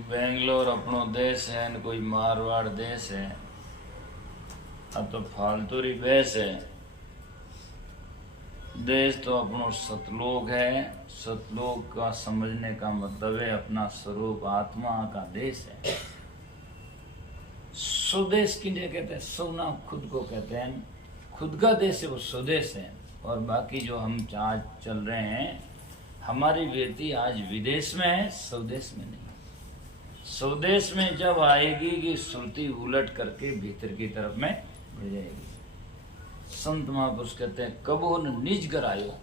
बेंगलोर अपनो देश है न कोई मारवाड़ देश है। अब तो फालतू री बहस है। देश तो अपनो सतलोक है। सतलोक का समझने का मतलब है अपना स्वरूप आत्मा का देश है। स्वदेश किन्हें कहते हैं? स्वना खुद को कहते हैं। खुद का देश है वो स्वदेश है। और बाकी जो हम आज चल रहे हैं, हमारी व्यक्ति आज विदेश में है, स्वदेश में नहीं। स्वदेश में जब आएगी कि श्रुति उलट करके भीतर की तरफ में बढ़ जाएगी। संत महापुरुष कहते हैं कबो न निज घर आयो।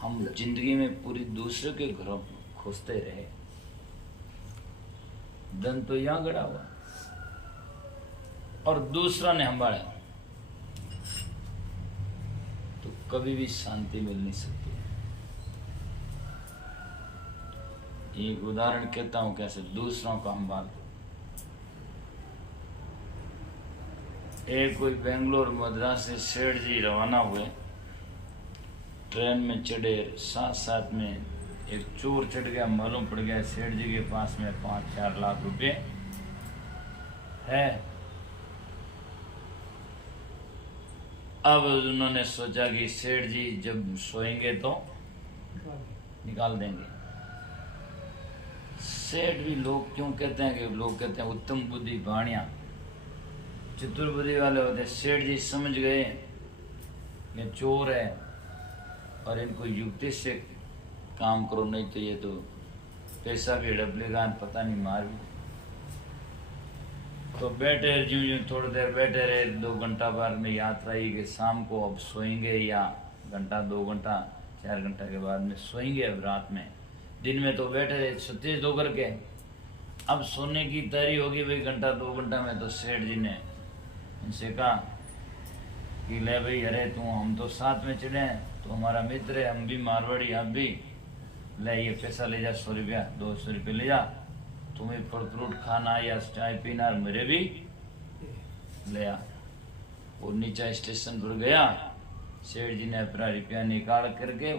हम जिंदगी में पूरी दूसरे के घरों खोजते रहे, धन तो यहाँ गड़ा हुआ और दूसरा ने हमारे, तो कभी भी शांति मिल नहीं सकती। एक उदाहरण कहता हूं कैसे दूसरों का हम बात। एक कोई बेंगलोर मद्रास से सेठ जी रवाना हुए, ट्रेन में चढ़े, साथ साथ में एक चोर चढ़ गया। मालूम पड़ गया सेठ जी के पास में 5-4 लाख रुपए है। अब उन्होंने सोचा कि सेठ जी जब सोएंगे तो निकाल देंगे। सेठ भी, लोग क्यों कहते हैं कि लोग कहते हैं उत्तम बुद्धि बाणिया, चतुर बुद्धि वाले होते। सेठ जी समझ गए ये चोर है और इनको युक्ति से काम करो, नहीं तो ये तो पैसा भी हड़प लेगा, पता नहीं मार भी। तो बैठे यूं यूं थोड़ी देर बैठे रहे। 2 घंटा बाद में यात्रा ही कि शाम को अब सोएंगे या घंटा 2 घंटा 4 घंटा के बाद में सोएंगे। अब रात में, दिन में तो बैठे रहे सतीश होकर के। अब सोने की तैयारी होगी भाई घंटा 2 घंटा में। तो सेठ जी ने उनसे कहा कि ले भाई, अरे तू हम तो साथ में चले हैं, तो हमारा मित्र है, हम भी मारवाड़ी, आप भी ले ये पैसा ले जा, 100 रुपया 200 रुपये ले जा, तुम्हें फल फ्रूट खाना या चाय पीना, मेरे भी ले आ। वो नीचे स्टेशन पर गया, सेठ जी ने अपना रुपया निकाल करके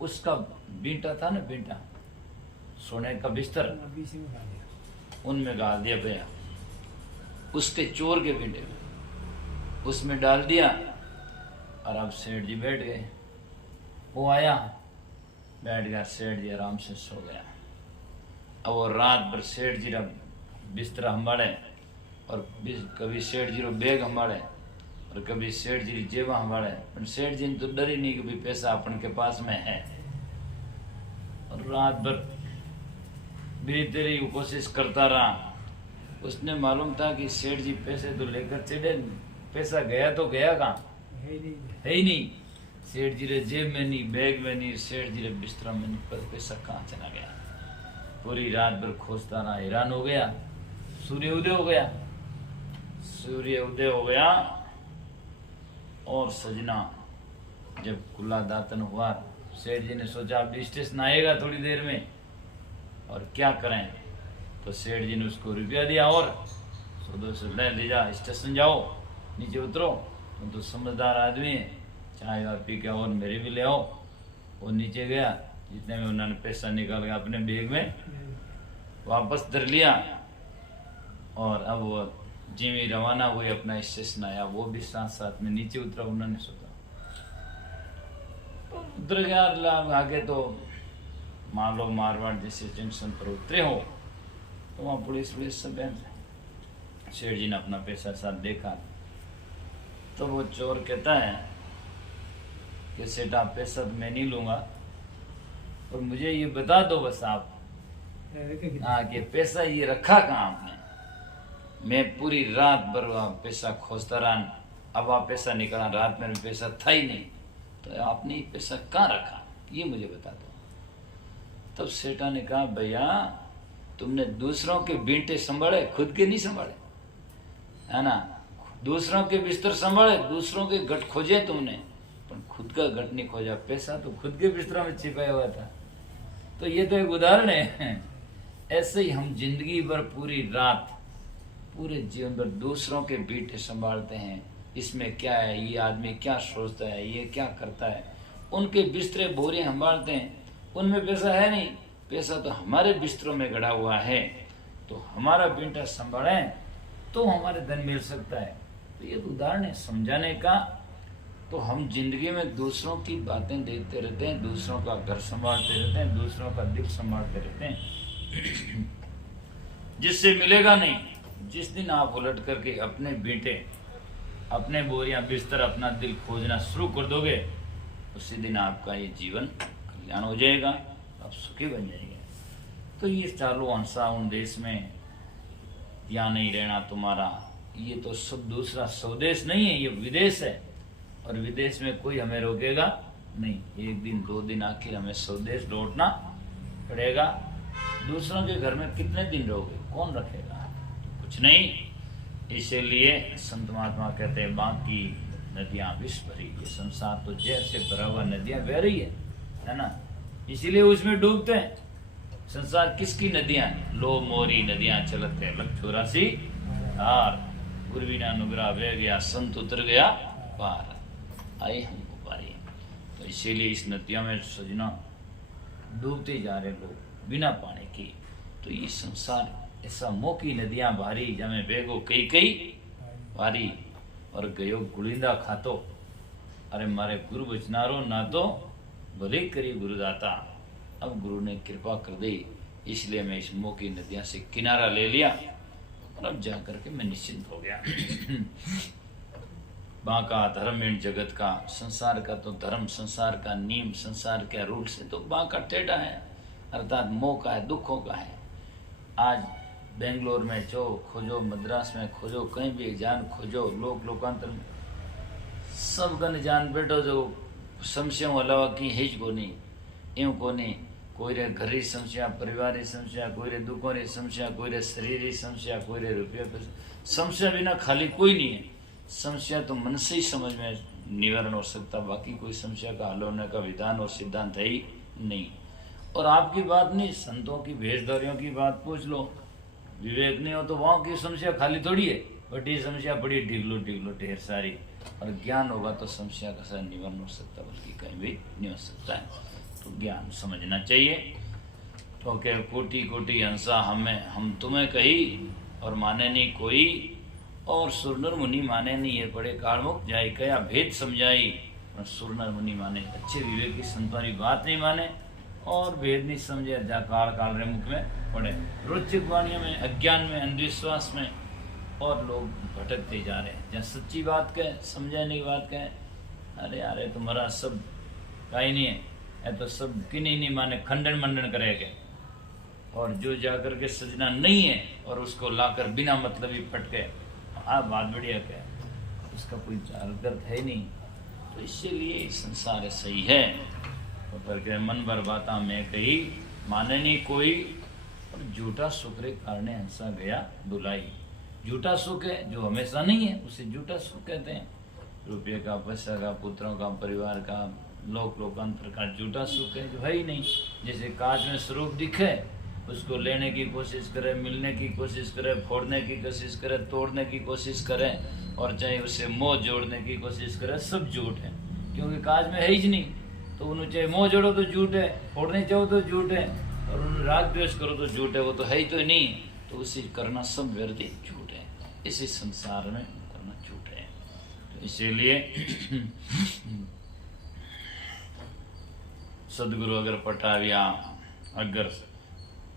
उसका बींटा था ना, बींटा सोने का बिस्तर, उनमें डाल दिया भैया, उसके चोर के बींटे में उसमें डाल दिया। और अब सेठ जी बैठ गए। वो आया, बैठ गया, सेठ जी आराम से सो गया। अब वो रात भर सेठ जी रा बिस्तर संभाले और कभी सेठ जी रो बैग संभाले और कभी सेठ जी री जेबा संभाले। पर सेठ जी ने तो डर ही नहीं कि भाई पैसा अपन के पास में है। और रात भर बेहतरी कोशिश करता रहा। उसने मालूम था कि सेठ जी पैसे तो लेकर चले, पैसा गया तो गया कहाँ, है ही नहीं। सेठ जी रे जेब में नहीं, बैग में नहीं, सेठ जी रे बिस्तर में नहीं, पर पैसा कहाँ चला गया। पूरी रात भर खोजता रहा, हैरान हो गया। सूर्य उदय हो गया। सूर्य उदय हो गया और सजना जब खुला दातन हुआ, सेठ जी ने सोचा अब स्टेशन आएगा थोड़ी देर में और क्या करें। तो सेठ जी ने उसको रुपया दिया और 100-200 ले जा, स्टेशन जाओ, नीचे उतरो, तुम तो समझदार आदमी है, चाय वाय पी के और मेरे भी ले आओ। वो नीचे गया, जितने में उन्होंने पैसा निकाल के अपने बैग में वापस धर लिया। और अब वो जिमी रवाना हुए, अपना स्टेशन आया, वो भी साथ साथ में नीचे उतरा। उन्होंने सोचा उतर गया। आगे तो मान लो मारवाड़ जैसे जंक्शन पर उतरे हो तो वहाँ पुलिस सब है। सेठ जी ने अपना पैसा साथ देखा तो वो चोर कहता है कि सेठ आप पैसा तो मैं नहीं लूंगा, और मुझे ये बता दो बस आप, हाँ, कि पैसा ये रखा कहाँ आपने। मैं पूरी रात भर पैसा खोजता रहा, अब आप पैसा निकाला, रात में पैसा था ही नहीं, तो आपने ये पैसा कहाँ रखा, ये मुझे बता दो। तब सेठा ने कहा भैया तुमने दूसरों के बींटे संभाले, खुद के नहीं संभाले, है ना। दूसरों के बिस्तर संभाले, दूसरों के गट खोजे तुमने, पर खुद का गट नहीं खोजा। पैसा तो खुद के बिस्तर में छिपाया हुआ था। तो ये तो एक उदाहरण है। ऐसे ही हम जिंदगी भर पूरी रात, पूरे जीवन भर दूसरों के बींटे संभालते हैं। इसमें क्या है, ये आदमी क्या सोचता है, ये क्या करता है, उनके बिस्तरे बोरियां संभालते हैं, उनमें पैसा है नहीं। पैसा तो हमारे बिस्तरों में गड़ा हुआ है। तो हमारा बेटा संभाले तो हमारे धन मिल सकता है। तो ये उदाहरण है समझाने का। तो हम जिंदगी में दूसरों की बातें देखते रहते हैं, दूसरों का घर संभालते रहते हैं, दूसरों का दिल संभालते रहते हैं, जिससे मिलेगा नहीं। जिस दिन आप उलट करके अपने बेटे, अपने बोरियां बिस्तर, अपना दिल खोजना शुरू कर दोगे, उसी दिन आपका ये जीवन कल्याण हो जाएगा, आप सुखी बन जाएंगे। तो ये चालू हंसा उन देश में यहाँ नहीं रहना तुम्हारा, ये तो सब दूसरा स्वदेश नहीं है, ये विदेश है। और विदेश में कोई हमें रोकेगा नहीं। 1 दिन 2 दिन आखिर हमें स्वदेश लौटना पड़ेगा। दूसरों के घर में कितने दिन रहोगे, कौन रखेगा? कुछ नहीं। इसीलिए संत महात्मा कहते हैं बाकी नदियां विष भरी, ये संसार तो जहर से भरा हुआ नदियां बह रही है ना, इसीलिए उसमें डूबते हैं। संसार किसकी नदियां हैं? लो मोरी नदियां चलते हैं लख 84 धार, गुरवीना नुगरा बह गया, संत उतर गया पार, आए हमको पारी। तो इसीलिए इस नदियों में सजना डूबते जा रहे लोग बिना पानी की। तो ये संसार ऐसा मोह की नदियां भारी, जमे बेगो कई कई भारी और गयो गुलिंदा खातो। अरे मारे गुरु बचनारो ना तो भले करी गुरुदाता। अब गुरु ने कृपा कर दी, इसलिए मैं इस मोह की नदियां से किनारा ले लिया और अब जा करके मैं निश्चिंत हो गया। बांका धर्म इन जगत का, संसार का तो धर्म, संसार का नियम, संसार के रूल से तो बांका टेढ़ा है, अर्थात मोह का है, दुखों का है। आज बेंगलोर में जो खोजो, मद्रास में खोजो, कहीं भी जान खोजो, लोकांतर में सब गन जान बैठो जो समस्याओं अलावा की हिज को नहीं, यूं को नहीं। कोई रे घरी समस्या, परिवारी समस्या, कोई रे दुखों री समस्या, कोई रे शरीरी समस्या, कोई रे रुपया समस्या बिना खाली कोई नहीं है। समस्या तो मन से ही समझ में निवारण हो सकता, बाकी कोई समस्या का हल होने का विधान और सिद्धांत है ही नहीं। और आपकी बात नहीं, संतों की भेषधारियों की बात पूछ लो, विवेक नहीं हो तो वहां की समस्या खाली थोड़ी है, बड़ी समस्या बड़ी ढिगलो ढिगलो ढेर सारी। और ज्ञान होगा तो समस्या का सर निवारण हो सकता, बल्कि कहीं भी नहीं हो सकता है। तो ज्ञान समझना चाहिए। तो क्या कोटि कोटि हंसा हम तुम्हें कही और माने नहीं कोई, और सुरनर मुनि माने नहीं ये बड़े कालमुख जाई, कया भेद समझाई। और सुरनर मुनि माने अच्छे विवेक की संतवारी बात नहीं माने, और भेद नहीं समझे जा काल काल रे मुख में पड़े, रोचक वाणियों में, अज्ञान में, अंधविश्वास में, और लोग भटकते जा रहे हैं। जहाँ सच्ची बात कहे, समझाने की बात कहे, अरे यार तुम्हारा सब का ही नहीं है, तो सब किन्हीं नहीं माने, खंडन मंडन करेगा। और जो जाकर के सजना नहीं है और उसको लाकर बिना मतलब ही फटके आप बात बढ़िया कहे, उसका कोई अर्थ है नहीं। तो इसीलिए संसार सही है। तो करके मन भर बाता मैं कही, माने नहीं कोई, और झूठा शुक्र कारणे हंसा गया दुलाई। झूठा सुख है जो हमेशा नहीं है, उसे झूठा सुख कहते हैं। रुपये का, पैसा का, पुत्रों का, परिवार का, लोकांतर का झूठा सुख है जो है ही नहीं। जैसे कांच में स्वरूप दिखे, उसको लेने की कोशिश करे, मिलने की कोशिश करे, फोड़ने की कोशिश करे, तोड़ने की कोशिश करे, और चाहे उसे मोह जोड़ने की कोशिश करे, सब झूठ है। क्योंकि कांच में है ही नहीं, तो उन्हें चाहे मोह जोड़ो तो झूठ है, फोड़ने चाहो तो झूठ है, और उन्हें राग द्वेष करो तो झूठ है, वो तो है ही तो नहीं। तो उसे करना सब व्यर्थ झूठ है, इसी संसार में करना झूठ है। तो इसीलिए सदगुरु अगर पठाविया अगर,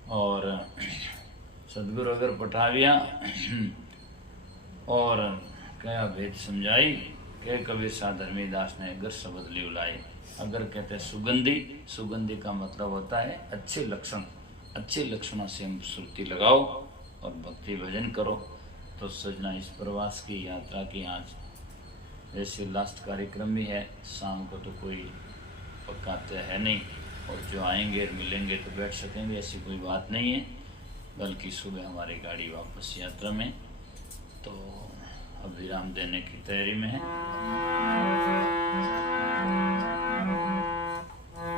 और सदगुरु अगर पठाविया और क्या भेद समझाई, के कबीर सा धर्मीदास ने अगर शब्द ली उलाई। अगर कहते हैं सुगंधी, सुगंधी का मतलब होता है अच्छे लक्षण। अच्छे लक्षणों से हम श्रुति लगाओ और भक्ति भजन करो। तो सजना इस प्रवास की यात्रा की आज वैसे लास्ट कार्यक्रम भी है, शाम को तो कोई पक्का तय है नहीं, और जो आएंगे और मिलेंगे तो बैठ सकेंगे, ऐसी कोई बात नहीं है। बल्कि सुबह हमारी गाड़ी वापस यात्रा में, तो अब विराम देने की तैयारी में है।